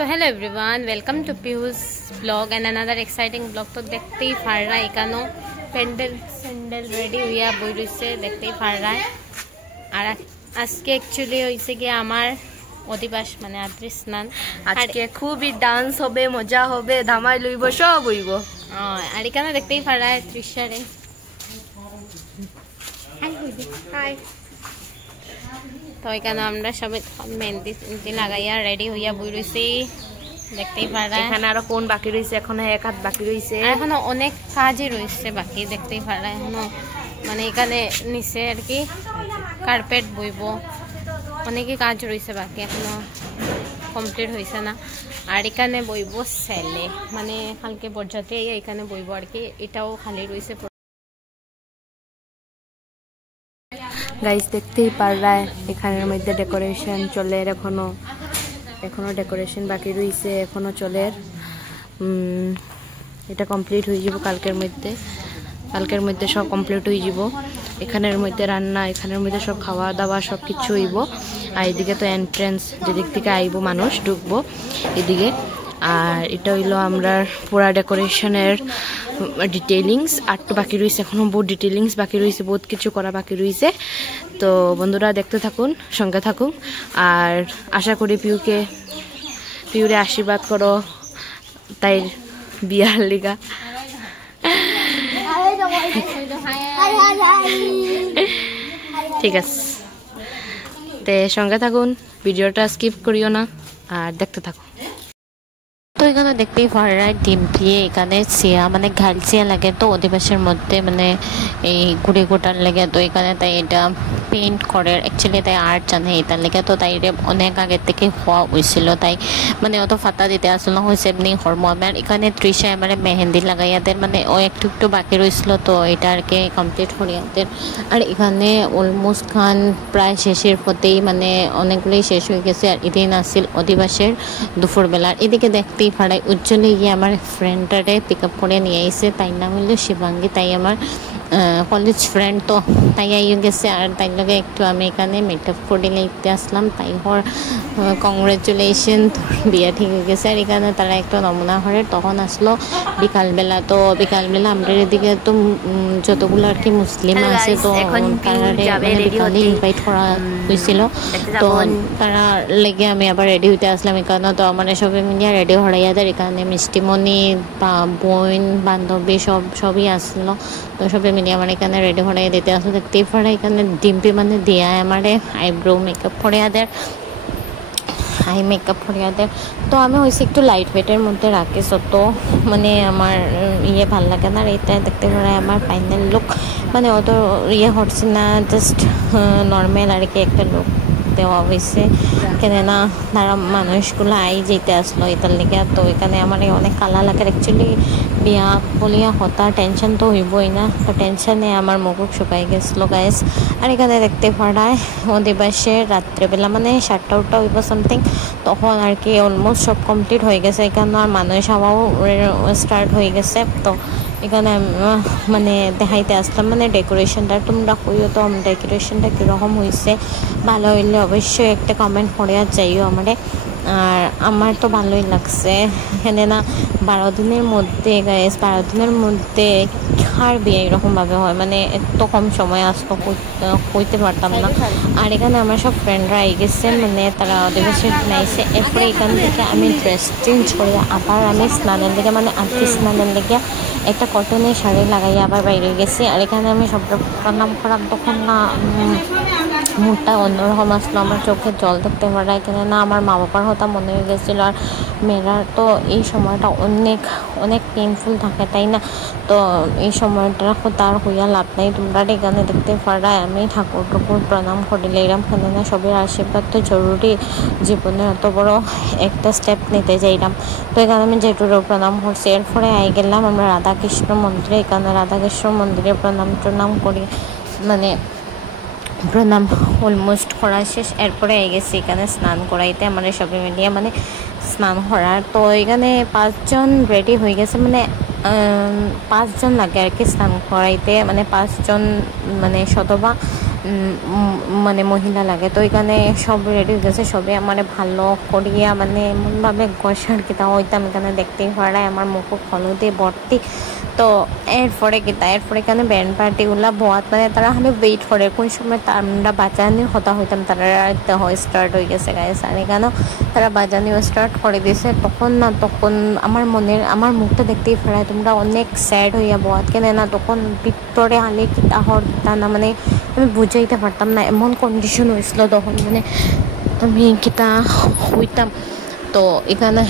So hello everyone, welcome to Piyu's vlog and another exciting vlog. तो देखते ही फाड़ रहा है इकानो पेंडल सैंडल रेडी हुआ बोल से देखते ही फाड़ रहा है और आज के एक्चुअली इसे कि हमार অধিবাস মানে আদ্রি স্নান আজকে খুবই ডান্স হবে মজা হবে ধামাই লইব সব হইব আর এখানে দেখতেই পারা তৃষারে হাই তো এখানে আমরা সবাই মেহেন্দি লাগাইয়া রেডি হইয়া বই রইছি দেখতেই পারা এখানে আরো কোন বাকি রইছে এখনো এক হাত বাকি রইছে এখনো অনেক কাজই রইছে বাকি দেখতেই পারা এখনো মানে এখানে নিচে আর কি কার্পেট বইব অনেকই কাজ রয়েছে বাকি এখনো কমপ্লিট হয়েছে না আর এখানে বইব সেলে মানে কালকে বরযাত্রী এখানে বইব আর কি এটাও খালি রয়েছে গাইস দেখতেই পাররা এখানের মধ্যে ডেকোরেশন চলে এখনো ডেকোরেশন বাকি রয়েছে এখনো চলে এটা কমপ্লিট হয়ে যাব কালকের মধ্যে সব কমপ্লিট হয়ে যাব এখানের মধ্যে রান্না এখানের মধ্যে সব খাওয়া দাওয়া সব কিছু হইব আর এদিকে তো এন্ট্রেন্স যেদিক থেকে আইব মানুষ ঢুকবো এদিকে আর এটা হইলো আমরা পুরা ডেকোরেশনের ডিটেইলিংস আর তো বাকি রয়েছে এখনো বহুত ডিটেইলিংস বাকি রয়েছে বহুত কিছু করা বাকি রয়েছে তো বন্ধুরা দেখতে থাকুন সঙ্গে থাকুন আর আশা করি পিউরে আশীর্বাদ করো তাই বিয়ার লিগা ঠিক আছে তে সঙ্গে থাকুন ভিডিওটা স্কিপ করিও না আর দেখতে থাকুন তো এখানে দেখতেই পারা ডিম্পি এখানে সিয়া মানে ঘাল সিয়া লাগে তো অধিবাসের মধ্যে মানে এই গুড়ি গোটার লাগে তো এখানে তাই এটা পেইন্ট করে অ্যাকচুয়ালি তাই আর্ট জানে এটার লেগে তো তাই অনেক আগে থেকে হওয়া হয়েছিল তাই মানে অত ফাতা দিতে আসলে হয়েছে এমনি হরম আমার এখানে তৃষা মানে মেহেন্দি লাগাইয়াদের মানে ও একটু একটু বাকি রয়েছিল তো এটা আর কি কমপ্লিট করিয়াদের আর এখানে অলমোস্ট খান প্রায় শেষের পথেই মানে অনেকগুলোই শেষ হয়ে গেছে আর এদিন আসছিল অধিবাসের দুপুরবেলার এদিকে দেখতেই পাড়ায় উজ্জ্বলে গিয়ে আমার ফ্রেন্ডটারে পিক আপ করে নিয়ে এসে তাই নাম হইল শিবাঙ্গী তাই আমার কলেজ ফ্রেন্ড তো তাই আইও গেছে আর তাই লগে একটু আমি এখানে মেকআপ করে নিতে আসলাম তাই হর কংগ্রেচুলেশন বিয়া ঠিক হয়ে গেছে আর এখানে তারা একটা নমুনা হরে তখন আসলো বিকালবেলা তো বিকালবেলা আমরা এদিকে তো যতগুলো আর কি মুসলিম আছে তো তারা বিকালে ইনভাইট করা হয়েছিল তো তারা লেগে আমি আবার রেডি হইতে আসলাম এখানে তো মানে সবাই মিলিয়ে রেডি হরাইয়াদের এখানে মিষ্টিমণি বা বোন বান্ধবী সবই আসলো তো সবাই মিলিয়ে আমার এখানে রেডি হরাইয়া দিতে আসলো দেখতেই পারে এখানে ডিম্পি মানে দিয়া আমারে আইব্রো মেকআপ করিয়াদের আই মেকআপ করিয়াদের তো আমি হয়েছে একটু লাইট ওয়েটের মধ্যে রাখি তো মানে আমার ভাল লাগে না আর এটা দেখতে পারে আমার ফাইনাল লুক মানে অত হচ্ছে না জাস্ট নর্মাল আর কি একটা লুক দেওয়া হয়েছে কেননা তারা মানুষগুলো যেতে আসলো এটার লেগে তো এখানে আমার অনেক কালা লাগে অ্যাকচুয়ালি বিয়া বলিয়া হতা টেনশন তো হইবই না তো টেনশনে আমার মুখ শুকাই গেছিলো গাইস আর এখানে দেখতে পাড়ায় অধিবাসের রাত্রেবেলা মানে 7টা হইব সামথিং তখন আর কি অলমোস্ট সব কমপ্লিট হয়ে গেছে এখানে আর মানুষ হওয়াও স্টার্ট হয়ে গেছে তো এখানে মানে দেখাইতে আসলাম মানে ডেকোরেশনটা তোমরা কইও তো ডেকোরেশনটা কীরকম হয়েছে ভালো হইলে অবশ্যই একটা কমেন্ট করে যাইও আমারে আর আমার তো ভালোই লাগছে এখানে না 12 দিনের মধ্যে গাইস 12 দিনের মধ্যে কার বিয়ে এরকমভাবে হয় মানে এত কম সময় আসতো কইতে পারতাম না আর এখানে আমার সব ফ্রেন্ডরা গেছে মানে তারা অধিবাসের নাইছে এরপরে এখান থেকে আমি ড্রেস চেঞ্জ করে আবার আমি স্নানের লেগে মানে আজকে স্নানের লেগে একটা কটনের শাড়ি লাগাইয়া আবার বাইরে গেছি আর এখানে আমি সব প্রণাম করাম তখন না মুডটা অন্যরকম আসলো আমার চোখে জল দেখতে পারা এখানে না আমার মা বাবার কথা মনে হয়ে গেছিলো আর মেয়েরা তো এই সময়টা অনেক অনেক পেইনফুল থাকে তাই না তো এই সময়টা তার হইয়া লাভ নাই তোমরা এখানে দেখতে পারা আমি ঠাকুর প্রণাম করিলে এরম কেন না সবের আশীর্বাদ তো জরুরি জীবনে এত বড় একটা স্টেপ নিতে যাইলাম তো এখানে আমি যেটুরো প্রণাম করছি এরপরে গেলাম আমরা রাধাকৃষ্ণ মন্দিরে এখানে রাধাকৃষ্ণ মন্দিরে প্রণাম করি মানে প্রণাম অলমোস্ট করা শেষ এরপরে গেছি এখানে স্নান করাইতে আমরা সবাই মিলিয়ে মানে স্নান করার তো এখানে 5 জন রেডি হয়ে গেছে মানে 5 জন লাগে আর কি স্নান করাইতে মানে 5 জন মানে শতবা মানে মহিলা লাগে, তো এখানে সব রেডি হয়ে গেছে, সবে আমার ভালো করিয়া মানে এমনভাবে গোসার কিতা হইতাম এখানে দেখতেই পারায় আমার মুখ হলুদে ভর্তি। তো এরপরে কিতা এরপরে এখানে ব্যান্ড পার্টিগুলা বোয়াত মানে তারা খালি ওয়েট করে কোন সময় আমরা বাজানির কথা হইতাম, তারা স্টার্ট হয়ে গেছে গাইস। আর এখানেও তারা বাজানিও স্টার্ট করে দিয়েছে। তখন আমার মুখটা দেখতেই পারায় তোমরা অনেক স্যাড হইয়া বোয়াত কেনে না, তখন ভিতরে আলে কিতা হর কিতা না মানে আমি বুঝাইতে পারতাম না, এমন কন্ডিশন হয়েছিল তখন মানে আমি কিতা হইতাম। তো এখানে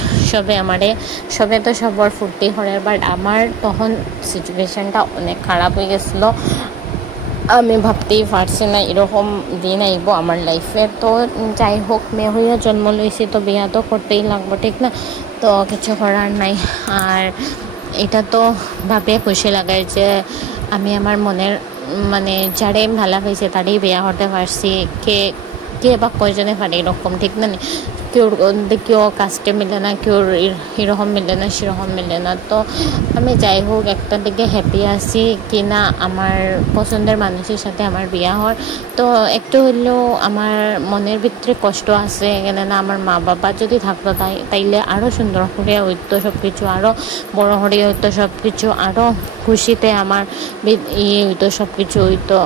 সবে তো সবার ফুর্তি করে, বাট আমার তখন সিচুয়েশানটা অনেক খারাপ হয়ে গেছিলো। আমি ভাবতেই পারছি না এরকম দিন আইব আমার লাইফে। তো যাই হোক, মেয়ে হইয়া জন্ম লইছি তো বিয়া তো করতেই লাগবো, ঠিক না? তো কিছু করার নাই। আর এটা তো ভাবে খুশি লাগায় যে আমি আমার মনের মানে যারে ভালো হয়েছে তারই বিয়া করতে পারছি। কে বা কয়জনে পারে এরকম, ঠিক না? কেউ কাস্টে মিলে না, কেউ এরকম মিলে না, সেরকম মিলে না। তো আমি যাই হোক একটা দিকে হ্যাপি আছি কিনা আমার পছন্দের মানুষের সাথে আমার বিয়া হওয়ার। তো একটু হলেও আমার মনের ভিতরে কষ্ট আছে, কেন না আমার মা বাবা যদি থাকতো তাইলে আরও সুন্দর করে হইতো সব কিছু, আরও বড় করে হইতো সব কিছু, আরও খুশিতে আমার হইতো সব কিছু হইতো।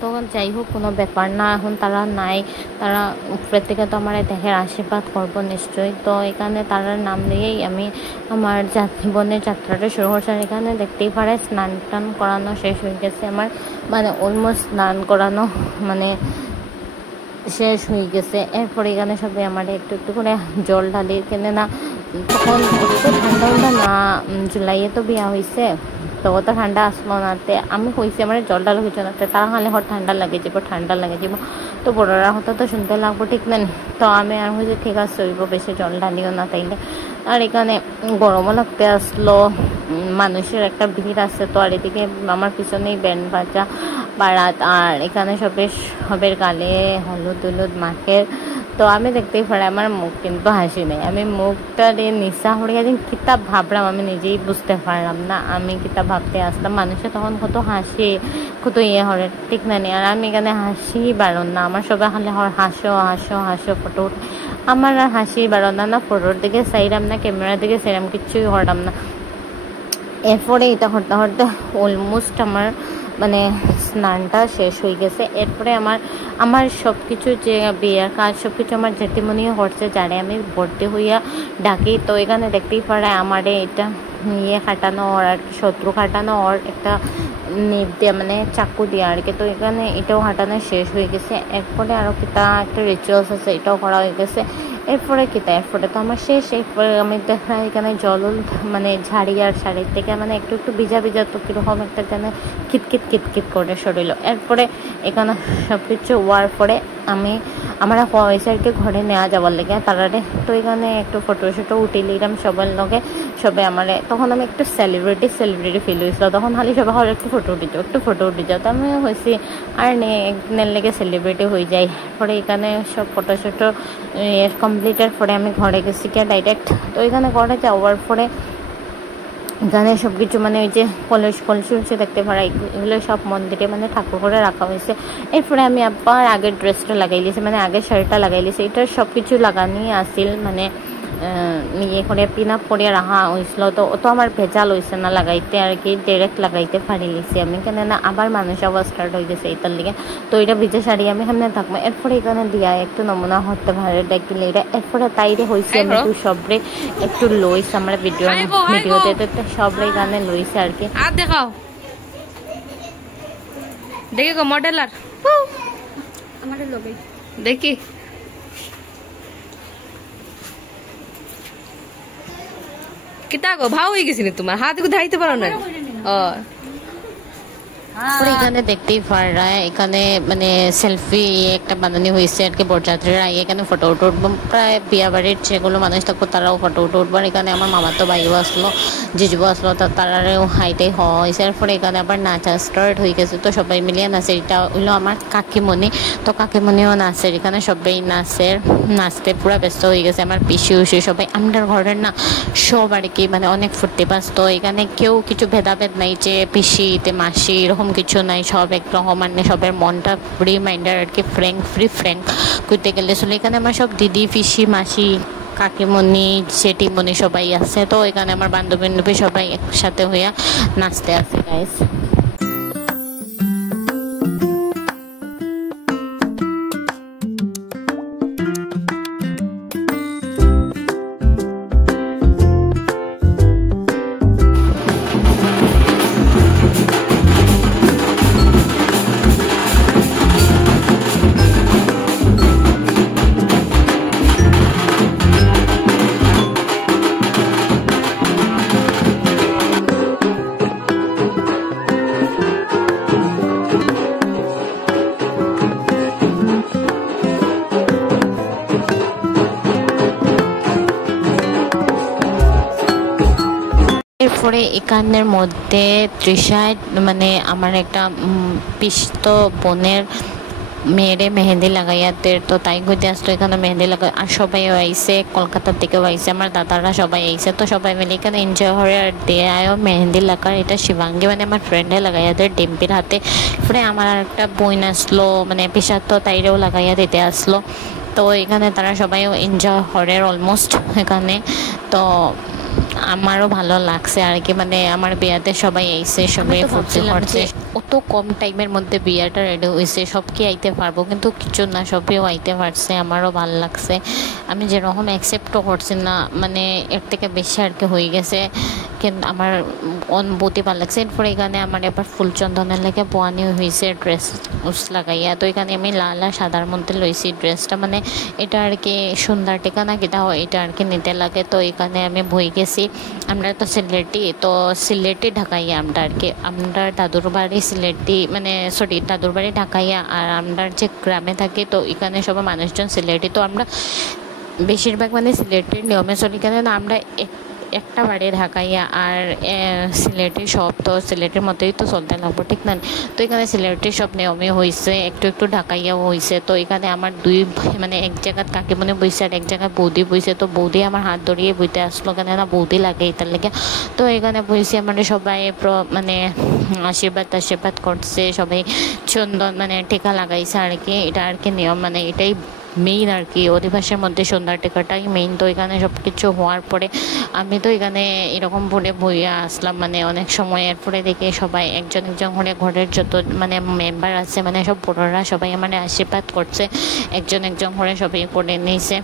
তো যাই হোক, কোনো ব্যাপার না, এখন তারা নাই, তারা উপরের থেকে তো আমার দেহের আশীর্বাদ করবো নিশ্চয়ই। তো এখানে তার নাম দিয়েই আমি আমার জীবনের যাত্রাটা শুরু করছি। আর এখানে দেখতেই পারে স্নান টান করানো শেষ হয়ে গেছে আমার, মানে অলমোস্ট স্নান করানো মানে শেষ হয়ে গেছে। এরপরে এখানে সবাই আমার একটু একটু করে জল ঢালি, কেনে না তখন ঠান্ডা না, জুলাইয়ে তো বিয়া হয়েছে, তো অত ঠান্ডা আসলো নাতে আমি হয়েছি আমার জল ডাল হয়েছে না, তারা খালে ঠান্ডা লাগে যাব। তো বড়রা হতো তো শুনতে লাগবো, ঠিক না? তো আমি আর হয়েছে ঠিক আছে হইব, বেশি জল ঢালিও না তাইলে। আর এখানে গরমও লাগতে আসলো, মানুষের একটা ভিড় আছে। তো আর এদিকে আমার পিছনেই ব্যান্ড বাজা বারাত, আর এখানে সবের গালে হলুদ মাখের। তো আমি দেখতেই পারি আমার মুখ কিন্তু হাসি নেই, আমি মুখটা দিয়ে নিশা হরিয়া দিন কিতাব ভাবলাম, আমি নিজেই বুঝতে পারলাম না আমি কিতাব ভাবতে আসলাম। মানুষে তখন কত হাসি, কত হরে, ঠিক না? আর আমি এখানে হাসি বাড়ন না, আমার সবাই খালি হাসো ফটো উঠে, আমার আর হাসি বাড়ন না, ফটোর দিকে চাইলাম না, ক্যামেরার দিকে চাইলাম, কিচ্ছুই করলাম না। এরপরে এটা হরতে অলমোস্ট আমার মানে স্নানটা শেষ হয়ে গেছে। এরপরে আমার সব কিছু যে বিয়ের কাজ সব কিছু আমার জেঠিমনিও করছে, যারে আমি ভর্তি হইয়া ডাকি। তো এখানে দেখতেই পারে আমারে এটা খাটানো আর শত্রু খাটানো ওর একটা নিপ দিয়ে মানে চাকু দিয়ে আর কি। তো এখানে এটাও হাঁটানো শেষ হয়ে গেছে। এরপরে আরও কিতা একটা রিচুয়ালস আছে, এটাও করা হয়ে গেছে। এরপরে এরপরে তো আমার শেষ। এরপরে আমি দেখা এখানে জল মানে ঝাড়ি আর শাড়ির থেকে মানে একটু ভিজা তো কীরকম একটা যেন কিতকিত করে সরিল। এরপরে এখানে সব কিছু হওয়ার পরে আমরা হয়েছে আর কি ঘরে নেওয়া যাওয়ার লেগে তারারে। তো এখানে একটু ফটো উঠিলাম সবার লগে, সবে আমার তখন আমি একটু সেলিব্রিটি ফিল হয়েছিল। তখন খালি সবাই হল একটু ফটো উঠে যাও। তো আমি হয়েছি আর একদিনের লেগে সেলিব্রিটি হয়ে যাই। পরে এখানে সব ফটো কমপ্লিটের পরে আমি ঘরে গেছি কে ডাইরেক্ট। তো এখানে ঘরে যাওয়ার পরে এখানে সব কিছু মানে ওই যে কলসি দেখতে পারা, এগুলো সব মন্দিরে মানে ঠাকুর করে রাখা হয়েছে। এরপরে আমি আবার আগের ড্রেসটা লাগাই লিছি, মানে আগের শাড়িটা লাগাই লিছি। এটা সব কিছু লাগানি আসিল, মানে করে পিন আপ করে রাখা হয়েছিল। তো অত আমার ভেজাল হয়েছে না লাগাইতে আর কি, ডাইরেক্ট লাগাইতে পারি লিছি আমি, কেন না আবার মানুষ আবার স্টার্ট হয়ে গেছে এটার লিগে। তো এটা ভিজে শাড়ি আমি সামনে থাকবো। এরপরে এখানে দিয়া একটু নমুনা হতে পারে ডাকিলে এটা। এরপরে তাইরে হয়েছে আমি একটু সবরে একটু লইছে আমার ভিডিওতে সবরে এখানে লইছে আর কি। আর দেখাও দেখি গো মডেলার আমাদের লোকে দেখি কিতা গো ভাও হয়ে গেছিনি তোমার হাত ধাইতে পারো না। এখানে দেখতেই পারা এখানে মানে সেলফি একটা বানানি হয়েছে আর কি, বরযাত্রীরা এখানে ফটো উঠবো, প্রায় বিয়া বাড়ির যেগুলো মানুষ থাকবো তারাও ফটো উঠবো। আর এখানে আমার মামাতো ভাইও আসলো, জিজু আসলো তারারেও হাইটাই হওয়া হয়েছে। এরপরে এখানে আবার নাচা স্টার্ট হয়ে গেছে, তো সবাই মিলিয়ে নাচে। এটা হইলো আমার কাকিমণি, তো কাকিমণিও নাচের, এখানে সবাই নাচতে পুরো ব্যস্ত হয়ে গেছে। আমার পিসি উসি সবাই আমরা ঘরের না সব আর কি মানে অনেক ফুর্তি পাস। তো এখানে কেউ কিছু ভেদাভেদ নাই যে পিসিতে মাসি এরকম কিছু নাই, সব একরকম মানে সবের মনটা ফ্রি মাইন্ডার আর কি, ফ্র্যাঙ্ক করতে গেলে। আসলে এখানে আমার সব দিদি পিসি মাসি কাকিমণি জেঠিমণি সবাই আছে। তো এখানে আমার বান্ধবী সবাই একসাথে হইয়া নাচতে আছে গাইস। এরপরে এখানের মধ্যে তৃষায় মানে আমার একটা পিস্ত বোনের মেয়েরে মেহেন্দি লাগাইয়াতে, তো তাই কইতে আসতো এখানে মেহেন্দি লাগাই। আর সবাই আইসে, কলকাতার থেকেও আইসে, আমার দাদারা সবাই আইসে। তো সবাই মিলে এখানে এনজয় করে আর দেয়ায়ও মেহেন্দি লাগার। এটা শিবাঙ্গী মানে আমার ফ্রেন্ডে লাগাইয়াদের ডিম্পির হাতে। পরে আমার আর একটা বই আসলো মানে পেশার, তো তাইরেও লাগাইয়া দিতে আসলো। তো এখানে তারা সবাইও এনজয় করে অলমোস্ট এখানে। তো আমারও ভালো লাগছে আর কি, মানে আমার বিয়াতে সবাই আইসে, সবাই ফুর্তি করছে। অত কম টাইমের মধ্যে বিয়াটা রেডি হয়েছে, সব কি আইতে পারবো, কিন্তু কিছু না, সবেও আইতে পারছে। আমারও ভালো লাগছে, আমি যেরকম অ্যাকসেপ্টও করছি না, মানে এর থেকে বেশি আর কি হয়ে গেছে, কিন্তু আমার অনুভূতি ভালো লাগছে। এরপরে এখানে আমার এবার ফুলচন্দনের লেগে বোয়ানি হয়েছে ড্রেস লাগাইয়া। তো এখানে আমি লাল আর সাদার মধ্যে লইছি ড্রেসটা, মানে এটা আর কি সুন্দর টিকানা কিটা হয় এটা আর কি নিতে লাগে। তো এখানে আমি বই গেছি, আমরা তো সিলেটি ঢাকাইয়া আমরা আর কি, আমরা দাদুর বাড়ি সিলেটি মানে সরি দাদুর বাড়ি ঢাকাইয়া, আর আমরা যে গ্রামে থাকি তো এখানে সবাই মানুষজন সিলেটি। তো আমরা বেশিরভাগ মানে সিলেটের নিয়মে চলি, কেন না আমরা একটা বাড়ি ঢাকাইয়া আর সিলেটের সব তো সিলেটের মতোই তো চলতে লাগবো, ঠিক না? তো এখানে সিলেটের সব নিয়মে হয়েছে, একটু ঢাকাইয়াও হয়েছে। তো এখানে আমার দুই মানে এক জায়গায় কাকিমণি বইছে আর এক জায়গায় বৌদি বইছে। তো বৌদি আমার হাত ধরিয়ে বইতে আসলো, কেন না বৌদি লাগে এটার লেগে। তো এখানে বইছি আমার সবাই মানে আশীর্বাদ করছে, সবাই চন্দন মানে টিকা লাগাইছে আর কি। এটা আর কি নিয়ম, মানে এটাই মেইন আর কি, অধিবাসের মধ্যে সন্ধ্যার টিকাটাই মেইন। তো এখানে সব কিছু হওয়ার পরে আমি তো এখানে এরকম পরে বইয়া আসলাম, মানে অনেক সময়। এরপরে দেখে সবাই একজন করে ঘরের যত মানে মেম্বার আছে মানে সব বড়রা সবাই মানে আশীর্বাদ করছে, একজন করে সবাই করে নিয়েছে।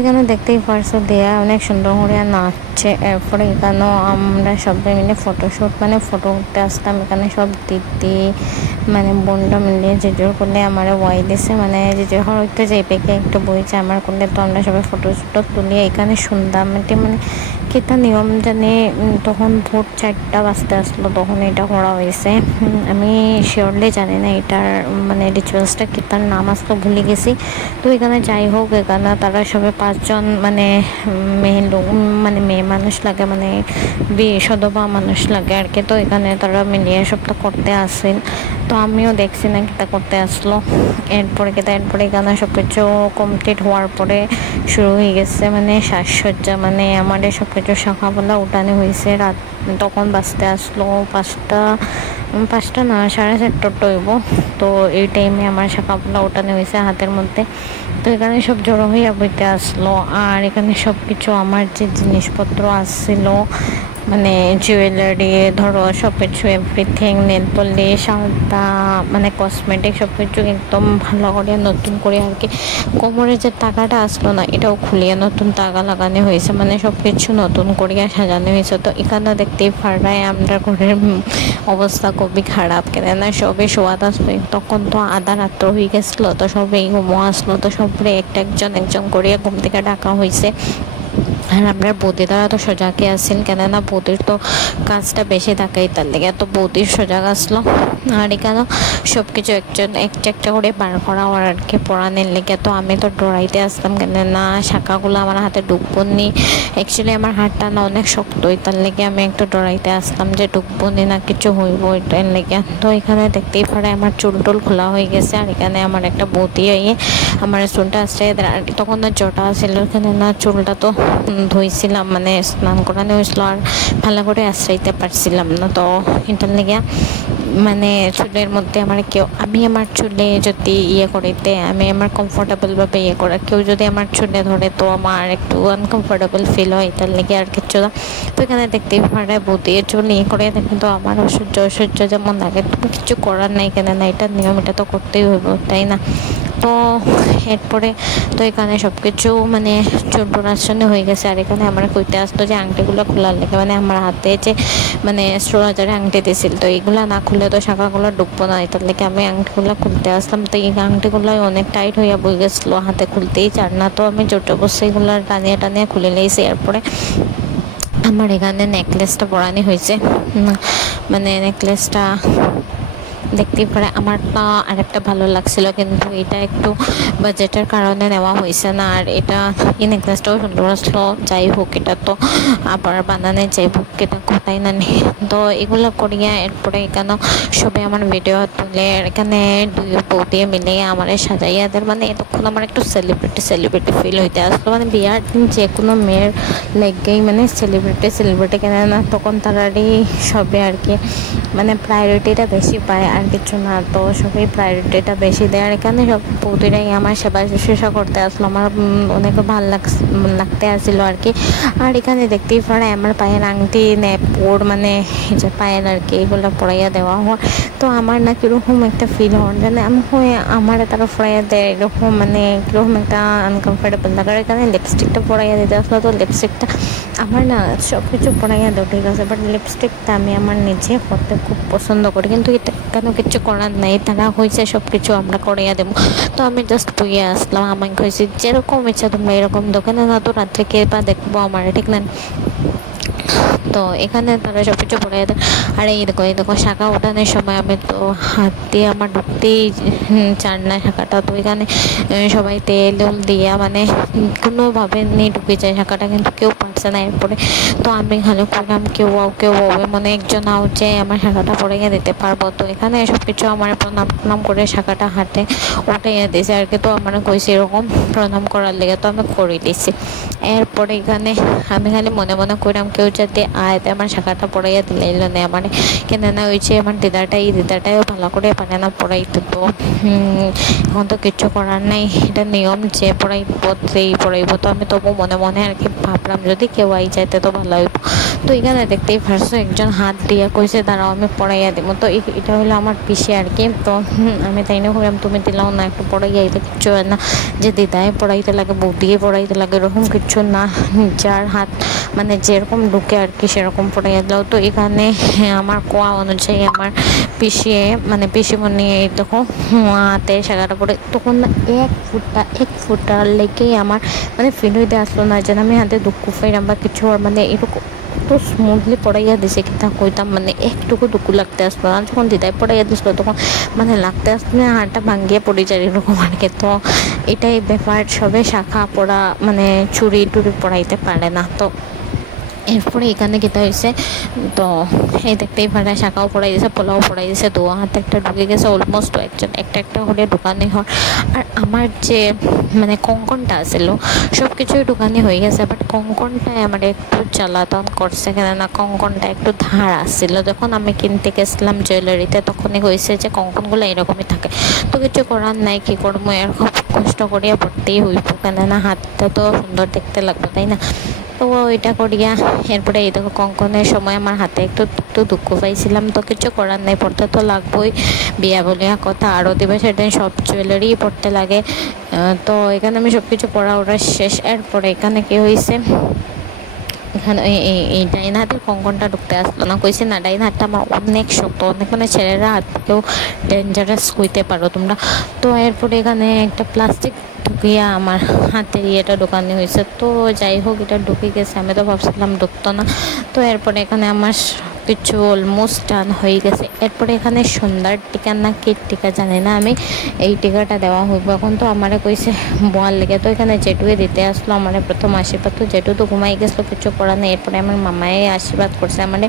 এখানে দেখতেই পারছো দেয়া অনেক সুন্দর করে নাচছে। এরপরে এখানেও আমরা সবাই মিলে ফটোশ্যুট মানে ফটো উঠতে আসতাম। এখানে সব দিদি মানে বোনরা মিলে যে জোর করলে আমার ওয়াই দিছে, মানে যে জোর হয়তো যে পেকে একটু বইছে আমার করলে, তো আমরা সবাই ফটো তুলি এখানে শুনতাম। এটা মানে কিতা নিয়ম জানে তখন ভোর 4টা বাজতে আসলো তখন এটা করা হয়েছে। আমি শিওরলি জানি না এটার মানে রিচুয়ালসটা কিতার নাম আসলো, ভুলে গেছি। তো এখানে যাই হোক এখানে তারা সবাই 5 জন মানে মেয়ে লোক মানে মেয়ে মানুষ লাগে, মানে সদবা মানুষ লাগে আর কি। তো এখানে তারা মিলিয়ে সবটা করতে আসেন। তো আমিও দেখছি না কিতা করতে আসলো। এরপরে এখানে সব কিছু কমপ্লিট হওয়ার পরে শুরু হয়ে গেছে মানে সাজসজ্জা, মানে আমাদের সব কিছু সকালবেলা উঠানো হয়েছে। রাত তখন বাজতে আসলো 5টা না 4:30 হইব। তো এই টাইমে আমার সকালবেলা উঠানো হয়েছে হাতের মধ্যে। তো এখানে সব জড়ো হইয়া বইতে আসলো। আর এখানে সব কিছু আমার যে জিনিসপত্র আসছিল মানে জুয়েলারি ধরো সব কিছু এভরিথিং, নেল পলিশ, আলতা মানে কসমেটিক সব কিছু একদম ভালো করে নতুন করে আর কি। কোমরে যে টাকাটা আসলো না এটাও খুলিয়ে নতুন টাকা লাগানো হয়েছে, মানে সব কিছু নতুন করিয়া সাজানো হয়েছে। তো এখানে দেখতেই পারায় আমরা ঘরের অবস্থা খুবই খারাপ, কেননা সবে শোয়াত আসলো তখন তো আধা রাত্র হয়ে গেছিলো। তো সবে ঘুমো আসলো, তো সবরে একজন করিয়া ঘুম থেকে ডাকা হয়েছে। আর আমরা বৌদি দ্বারা তো সজাগে আসছিল, কেননা বৌদির তো কাজটা বেশি থাকাই তার লেগে, তো বৌদির সজাগ আসলো। আর এখানে সব কিছু একটা করে বার করা আর কি পড়ানোর লেগে। তো আমি তো ডরাইতে আসতাম, কেননা শাখাগুলো আমার হাতে ঢুকবো নি। অ্যাকচুয়ালি আমার হাতটা না অনেক শক্ত, তার লেগে আমি একটু ডরাইতে আসতাম যে ঢুকবো নি না কিছু হইব এটার লেগে। তো এখানে দেখতেই পারে আমার চুল খোলা হয়ে গেছে। আর এখানে আমার একটা বৌদি আইয়ে আমার চুলটা আসছে, তখন না জটা ছিল, এখানে না চুলটা তো ধুইছিলাম মানে স্নান করানো হয়েছিল আর ভালো করে আশ্রাইতে পারছিলাম না। তো এটার লেগে মানে চুলের মধ্যে আমার আমি আমার চুলে যদি করিতে আমি আমার কমফোর্টেবলভাবে করা, কেউ যদি আমার চুলে ধরে তো আমার একটু আনকমফোর্টেবল ফিল হয়, তার লেগে আর কিছু না। তো এখানে দেখতেই পারে বৌদি চুল করে কিন্তু আমার অসহ্য যেমন লাগে, তুমি কিছু করার নাই, কেন না এটা নিয়ম, এটা তো করতেই হইব তাই না। তো এরপরে তো এখানে সব কিছু মানে চুল প্রোডাকশনে হয়ে গেছে। আর এখানে আমার কইতে আসতো যে আংটিগুলো খোলার লেগে, মানে আমার হাতে যে মানে 16,000 আংটি দিয়েছিল, তো এইগুলো না খুলে তো শাখাগুলো ঢুকবো না, এটার লেগে আমি আংটিগুলো খুলতে আসলাম। তো এই আংটিগুলো অনেক টাইট হইয়া বই গেছিলো, হাতে খুলতেই চার না। তো আমি জোটে বসে এগুলো টানিয়ে খুলে নিয়েছি। এরপরে আমার এখানে নেকলেসটা পরানি হয়েছে, মানে নেকলেসটা দেখতেই পারে আমার না আরেকটা ভালো লাগছিল, কিন্তু এটা একটু বাজেটের কারণে নেওয়া হয়েছে না। আর এটা এই নেকলেসটাও সুন্দর আসলো, যাই হোক এটা তো আবার বানানে যাই হোক এটা কোথায় না নেই। তো এগুলো করিয়া এরপরে এখানে সবাই আমার ভিডিও তুলে এখানে দুই বৌদি মিলে আমার সাজাইয়াদের, মানে এতক্ষণ আমার একটু সেলিব্রিটি ফিল হইতে আসলো। মানে বিয়ার দিন যে কোনো মেয়ের লেগেই মানে সেলিব্রিটি কেন না, তখন তারারই সবে আর কি মানে প্রায়োরিটিটা বেশি পায় আর কিছু না। তো সবাই প্রায়োরিটিটা বেশি দেয়। আর এখানে সব বৌদিরাই আমার সেবা শুশ্রূষা করতে আসলো, আমার অনেক ভালো লাগতে আসছিলো আর কি। আর এখানে দেখতেই পারে আমার পায়ের আংটি নেপোর মানে যে পায়ের আর কি এগুলো পরাইয়া দেওয়া হয়। তো আমার না কীরকম একটা ফিল হন জানে, আমি আমার তারা পরাইয়া দেয় এরকম মানে কীরকম একটা আনকমফোর্টেবল লাগে। আর এখানে লিপস্টিকটা পরাইয়া দিতে আসলো, তো লিপস্টিকটা আমার না সব কিছু পরাইয়া দেওয়া ঠিক আছে, বাট লিপস্টিকটা আমি আমার নিজে করতে খুব পছন্দ করি, কিন্তু এটা কেন কিছু করার নাই, তারা হয়েছে সব কিছু আমরা করাইয়া দেবো। তো আমি জাস্ট বইয়ে আসলাম, আমাকে হয়েছে যেরকম ইচ্ছা তোমরা এরকম দোকানে না, তো রাত্রে কে বা দেখবো আমার ঠিক না। তো এখানে তারা সব কিছু পড়ে যেত। আর এই দেখো শাখা ওঠানোর সময় আমি তো হাত দিয়ে আমার ঢুকতেই চার না শাখাটা। তো এখানে সবাই তেল দিয়া মানে কোনোভাবে নিয়ে ঢুকে যায় শাখাটা, কিন্তু কেউ পারছে না। এরপরে তো আমি খালি করলাম কেউ মানে একজন আও যে আমার শাখাটা পড়াইয়া দিতে পারবো। তো এখানে সব কিছু আমার প্রণাম করে শাখাটা হাতে উঠাইয়া দিয়েছে আর কি। তো আমার কইছে এরকম প্রণাম করার লেগে, তো আমি করে দিয়েছি। এরপরে এখানে আমি খালি মনে করলাম কেউ যাতে আয়তে আমার শাখাটা পড়াইয়া দিলাইল না আমার, কেন না ওই যে আমার দিদাটাইও ভালো করে পারে না পড়াইতে। তো এখন তো কিছু করার নাই, এটা নিয়ম যে পড়াইব। তো আমি তবু মনে আর কি ভাবলাম যদি কেউ আই যাইতে তো ভালো হইব। তো এখানে দেখতেই পারছো একজন হাত দিয়ে কইছে দাঁড়াও আমি পড়াইয়া দিব। তো এটা হলো আমার পিসি আর কি। তো আমি তাই না কইলাম তুমি দিলাও না, একটু পড়াইয়া এটা কিচ্ছু হয় না যে দিদায় পড়াইতে লাগে বৌদিয়ে পড়াইতে লাগে এরকম কিচ্ছু না, যার হাত মানে যেরকম ঢুকে আর কি সেরকম পড়াইয়া দিলাও। তো এখানে আমার কোয়া অনুযায়ী আমার পিসিয়ে মানে পিসিমণি এই দেখো হাতে সাগাটা পড়ে তখন না এক ফুটা লেগেই আমার মানে ফিল হইতে আসলো না যেন আমি হাতে দুঃখ পাইলাম বা কিছু, মানে এরকম তো স্মুথলি পড়াইয়া দিছে কিতা কইতাম, মানে একটুকু দুঃখ লাগতে আসলো না। যখন দিদাই পড়াইয়া দিছিল তখন মানে লাগতে আসলে হাড়টা ভাঙ্গিয়ে পড়ে যায় এরকম আর কি। তো এটাই ব্যাপার, সবে শাখা পড়া মানে চুরি টুরি পড়াইতে পারে না। তো এরপরে এখানে কিতা হয়েছে, তো এই দেখতেই পারে শাখাও পড়াই দিয়েছে, পোলাও পড়াই দিয়েছে, দোয়া হাতে একটা ঢুকে গেছে অলমোস্ট একজন একটা হলে ঢুকানি হয়। আর আমার যে মানে কঙ্কনটা আছিল সব কিছুই ঢুকানি হয়ে গেছে, বাট কঙ্কনটাই আমার একটু জ্বালাতন করছে, কেননা কঙ্কনটা একটু ধার আসছিল। যখন আমি কিনতে গেছিলাম জুয়েলারিতে তখনই হয়েছে যে কঙ্কনগুলো এরকমই থাকে। তো কিছু করার নাই, কী করবো, এরকম কষ্ট করিয়া পড়তেই হইব, কেননা হাতটা তো সুন্দর দেখতে লাগবে তাই না। তো ওইটা করিয়া এরপরে এই দেখো কঙ্কনের সময় আমার হাতে একটু একটু দুঃখ পাইছিলাম। তো কিছু করার নেই, পড়তে তো লাগবোই, বিয়া বলিয়া কথা। আরও দিবে সেদিন সব জুয়েলারি পড়তে লাগে। তো এখানে আমি সব কিছু পড়া ওরা শেষ। এরপরে এখানে কি হয়েছে, এখানে এই ডাইন হাতের কঙ্কনটা ঢুকতে আসলো না, কইছে না ডাইন হাতটা আমার অনেক শক্ত, অনেক মানে ছেলেরা হাত থেকেও ডেঞ্জারাস কইতে পারো তোমরা। তো এরপরে এখানে একটা প্লাস্টিক ঢুকিয়া আমার হাতের ইয়েটা ঢুকানো হয়েছে। তো যাই হোক এটা ঢুকে গেছে, আমি তো ভাবছিলাম ঢুকতো না। তো এরপরে এখানে আমার কিছু অলমোস্ট ডান হয়ে গেছে। এরপরে এখানে সন্ধ্যার টিকা না কি টিকা জানি না আমি, এই টিকাটা দেওয়া হইব এখন। তো আমারে কইছে বোয়ার লেগে, তো এখানে জেঠুয়ে দিতে আসলো আমারে প্রথম আশীর্বাদ। তো জেঠু তো ঘুমাই গেছিলো, কিছু করা নেই। এরপরে আমার মামাই আশীর্বাদ করছে আমারে।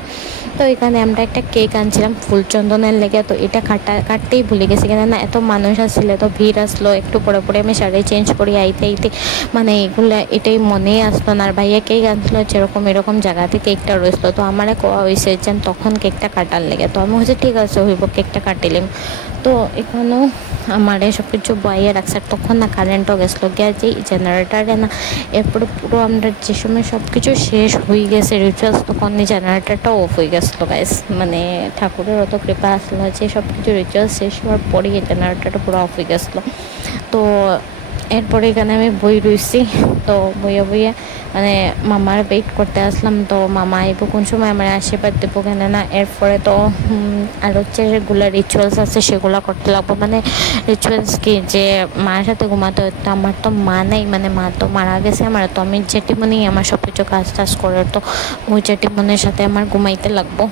তো এখানে আমরা একটা কেক আনছিলাম ফুলচন্দনের লেগে, তো এটা কাটতেই ভুলে গেছি, কেন না এত মানুষ আসছিল, তো ভিড় আসলো। একটু পরে পরে আমি শাড়ি চেঞ্জ করি আইতে মানে এগুলো এটাই মনেই আসলো না। আর ভাইয়া কেক আনছিলো যেরকম এরকম জায়গাতে কেকটা রয়েছিলো। তো আমারে কোয়া হয়েছে যে তখন কেকটা কাটার লেগে, তো আমি হচ্ছে ঠিক আছে হইব কেকটা কাটিলাম। তো এখানেও আমার সব কিছু বইয়ে রাখছে। তখন না কারেন্টও গেছিলো গিয়া যে জেনারেটারে না, এরপরে পুরো আমরা যে সময় সব কিছু শেষ হয়ে গেছে রিচুয়ালস, তখন জেনারেটারটাও অফ হয়ে গেছিলো গাইস। মানে ঠাকুরের অত কৃপা আসলো যে সব কিছু রিচুয়ালস শেষ হওয়ার পরেই জেনারেটারটা পুরো অফ হয়ে গেছিলো। তো এরপরে এখানে আমি বই রয়েছি। তো বইয়া মানে মামার ওয়েট করতে আসলাম। তো মামা আইব কোন সময় আমার আশীর্বাদ দেবো, কেন না এরপরে তো আর হচ্ছে যেগুলো রিচুয়ালস আছে সেগুলো করতে লাগবো। মানে রিচুয়ালস কি যে মায়ের সাথে ঘুমাতে হতো, আমার তো মা নেই, মানে মা তো মারা গেছে আমার। তো আমি জেঠিমণি আমার সব কিছু কাজ টাজ করে, তো ওই জেঠিমণির সাথে আমার ঘুমাইতে লাগবো,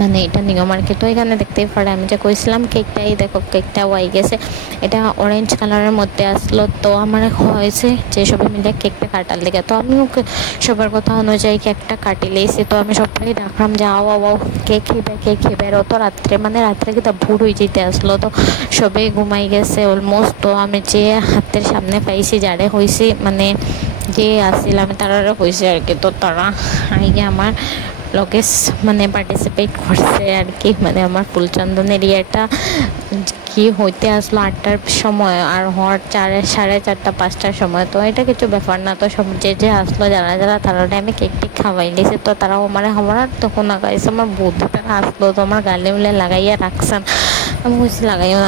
মানে এটা নিয়ম আর কি। তো এখানে দেখতেই পারে আমি যে কইছিলাম কেকটাই দেখো কেকটা ওয়াই গেছে, এটা অরেঞ্জ কালারের মধ্যে আসলো। তো আমার হয়েছে যে সবাই মিলে কেকটা কাটার লেগে, তো আমিও সবার কথা অনুযায়ী কেকটা কাটি লেছি। তো আমি সবাই ডাকলাম যে আও কেক খেবে। আর অত রাত্রে মানে রাত্রে কিন্তু ভোর হয়ে যেতে আসলো। তো সবাই ঘুমাই গেছে অলমোস্ট। তো আমি যে হাতের সামনে পাইছি যারে হয়েছি মানে যে আসছিল আমি তারারও হয়েছে আর কি। তো তারা আগে আমার লগেস মানে পার্টিসিপেট করছে আর কি। মানে আমার ফুলচন্দনের ইয়েটা কি হইতে আসলো 8টার সময় আর হওয়ার 4:30-5টার সময়। তো এটা কিছু ব্যাপার না। তো সব যে আসলো যারা তারা আমি কেক খাওয়াই নিয়েছি। তো তারাও আমার তখন লাগাইছে, আমার বৌদিটা আসলো তো আমার গালে মিলে লাগাইয়া রাখছেন। আমি বলছি লাগাইও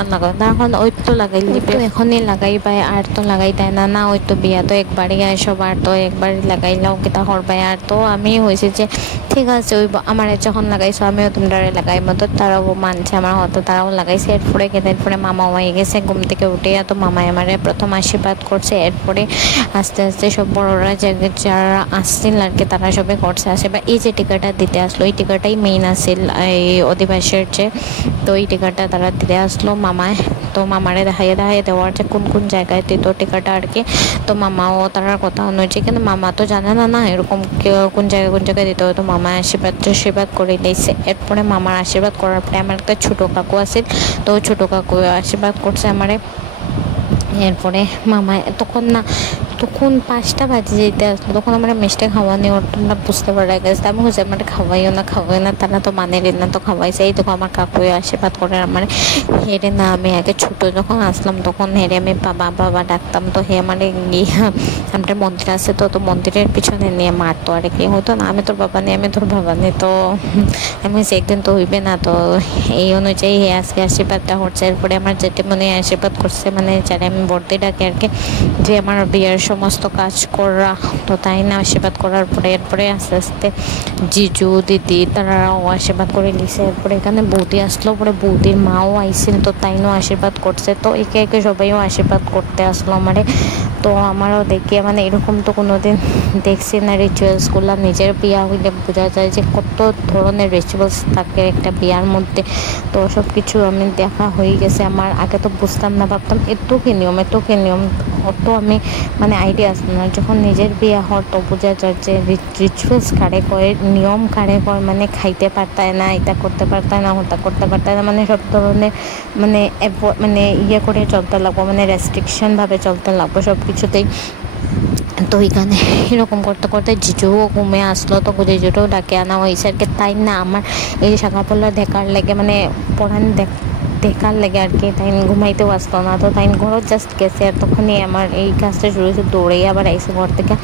না এখন ওই তো লাগাই দিবে, এখনই লাগাই পাই আর তো লাগাই দেয় না ওই তো বিয়া তো একবারই গায়ে সবার, তো একবারই লাগাইলাও কিতা করবাই। আর তো আমি হয়েছে যে ঠিক আছে ওই আমার যখন লাগাইছো আমিও তোমরা লাগাই মতো, তারাও মানছে আমার হয়তো তারাও লাগাইছে। এরপরে মামা হয়ে গেছে ঘুম থেকে উঠে, তো মামাই আমারে প্রথম আশীর্বাদ করছে। এরপরে আস্তে আস্তে সব বড়রা যারা আসছিল আর কি তারা সবাই করছে আশীর্বাদ। এই যে টিকাটা দিতে আসলো এই টিকাটাই মেইন আসছিল এই অধিবাসের যে, তো এই টিকাটা তারা দিতে আসলো মামায়। তো মামারে দেখাইয়ে দেওয়ার যে কোন জায়গায় দিত টিকাটা আর কি। তো মামাও তার কথা অনুযায়ী, কিন্তু মামা তো জানে না এরকম কোন জায়গায় দিতে হয়। তো মামা আশীর্বাদ করে দিয়েছে। এরপরে মামার আশীর্বাদ করার পরে আমার একটা ছোটো কাকু আছে, তো ছোটো কাকু আশীর্বাদ করছে আমারে। এরপরে মামা তখন না তখন 5টা বাজে যেতে আসলো, তখন আমার মিষ্টি খাওয়ানি ওটা বুঝতে পারা গেছে। আমি বলছি আমার খাওয়াইও না, তারা তো মানে না, তো খাওয়াইছে। এই তখন আমার কাকু আশীর্বাদ করে আমার হেরে না। আমি আগে ছোট যখন আসলাম তখন হেরে আমি বাবা বাবা ডাকতাম, তো হে মানে গিয়ে আমাদের মন্দির আছে, তো মন্দিরের পিছনে নিয়ে মারতো আর কি, হতো না আমি তোর বাবা নেই, আমি তোর বাবা নেই। তো আমি বলছি একদিন তো হইবে না, তো এই অনুযায়ী হে আজকে আশীর্বাদটা হচ্ছে। এরপরে আমার জেঠিমনি আশীর্বাদ করছে, মানে যারা আমি বর্দি ডাকি আর কি, যে আমার বিয়ের সমস্ত কাজ করা, তো তাই না আশীর্বাদ করার পরে এরপরে আস্তে আস্তে জিজু দিদি তারাও আশীর্বাদ করে নিছে। এরপরে এখানে বৌদি আসলো, পরে বৌদির মাও আইছিল, তো তাইনও আশীর্বাদ করছে। তো একে একে সবাইও আশীর্বাদ করতে আসলো আমারে। তো আমারও দেখি মানে এরকম তো কোনোদিন দেখছি না রিচুয়ালসগুলো। নিজের বিয়া হইলে বোঝা যায় যে কত ধরনের রিচুয়ালস থাকে একটা বিয়ার মধ্যে। তো সব কিছু আমি দেখা হয়ে গেছে আমার। আগে তো বুঝতাম না, ভাবতাম এত কি নিয়ম অত আমি মানে আইডিয়া আসতো না। যখন নিজের বিয়ে হয় তো বোঝা যায় যে রিচুয়ালস কারে কয়, নিয়ম কারে কয়, মানে খাইতে পারতায় না, এটা করতে পারতায় না, ওটা করতে পারতায় না, মানে সব ধরনের মানে মানে ইয়ে করে চলতে লাগবো, মানে রেস্ট্রিকশনভাবে চলতে লাগবো সব কিছুতেই। তো এখানে এরকম করতে করতে জিজুও ঘুমে আসলো, তো জিজুটাও ডাকে আনা হয়েছে আর কি। তাই না আমার এই যে শাখা পড়লা দেখার লেগে মানে পড়ান দেখার লেগে আর কি, তাই ঘুমাইতেও আসতো না। তো তাই ঘরও জাস্ট গেছে, আর তখনই আমার এই কাজটা শুরু হয়েছে, দৌড়েই আবার আইসে ঘর থেকে।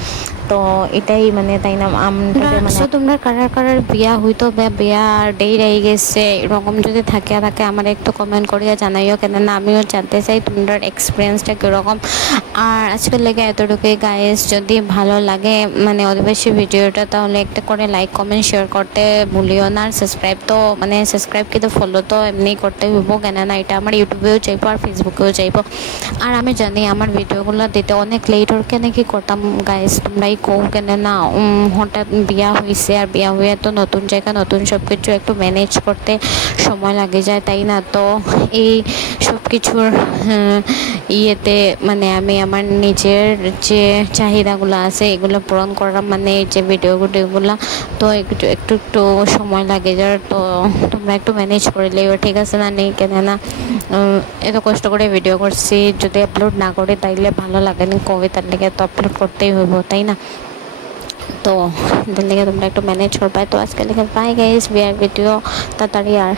তো এটাই মানে তাই না আমরা মানে তোমরা কারার বিয়া হইতো বা বিয়ার ডে রয়ে গেছে এরকম যদি থাকে আমার একটু কমেন্ট করিয়া জানাইও, কেননা আমিও জানতে চাই তোমার এক্সপিরিয়েন্সটা কীরকম। আর আজকের লেগে এতটুকুই গাইস, যদি ভালো লাগে মানে অধিবাসী ভিডিওটা, তাহলে একটা করে লাইক কমেন্ট শেয়ার করতে ভুলিও না। আর সাবস্ক্রাইব তো মানে সাবস্ক্রাইব কিন্তু ফলো তো এমনি করতে হইব, কেননা এটা আমার ইউটিউবেও চাইবো আর ফেসবুকেও চাইবো। আর আমি জানি আমার ভিডিওগুলো দিতে অনেক লেট ওর কেন কি করতাম গাইস, তোমরাই কৌ কেন না হঠাৎ বিয়া হয়েছে, আর বিয়া হয়ে তো নতুন জায়গা নতুন সব কিছু একটু ম্যানেজ করতে সময় লাগে যায়, তাই না। তো এই সব কিছুর ইয়েতে মানে আমি আমার নিজের যে চাহিদাগুলো আছে এগুলো পূরণ করা, মানে যে ভিডিওগুলো তো একটু সময় লাগে যার। তো তোমরা একটু ম্যানেজ করে লিও, ঠিক আছে না নেই, কেন না এত কষ্ট করে ভিডিও করছি, যদি আপলোড না করে তাইলে ভালো লাগে না, কবিতার লেগে তো আপলোড করতেই হইব, তাই না। তো এদের লেগে তোমরা একটু ম্যানেজ করবে। তো আজকে লেগে বাই গাইস, বিয়ার ভিডিও তাড়াতাড়ি আর